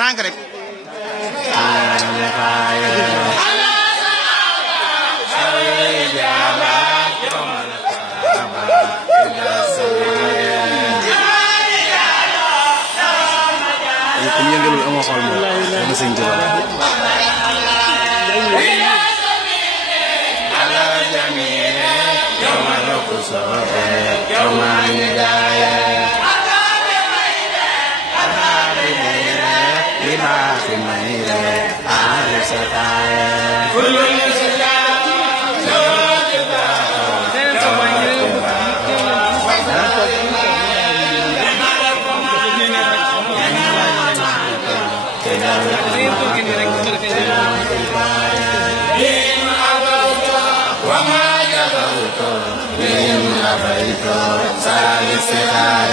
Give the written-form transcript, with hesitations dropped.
ndànk rek comme yëngalul amoo xool moom dama sëñ Tuba ala jamii yawma nuqsafe yawma nidaye lima fi mayre alu sataye وما جبرت من أبيت سالسها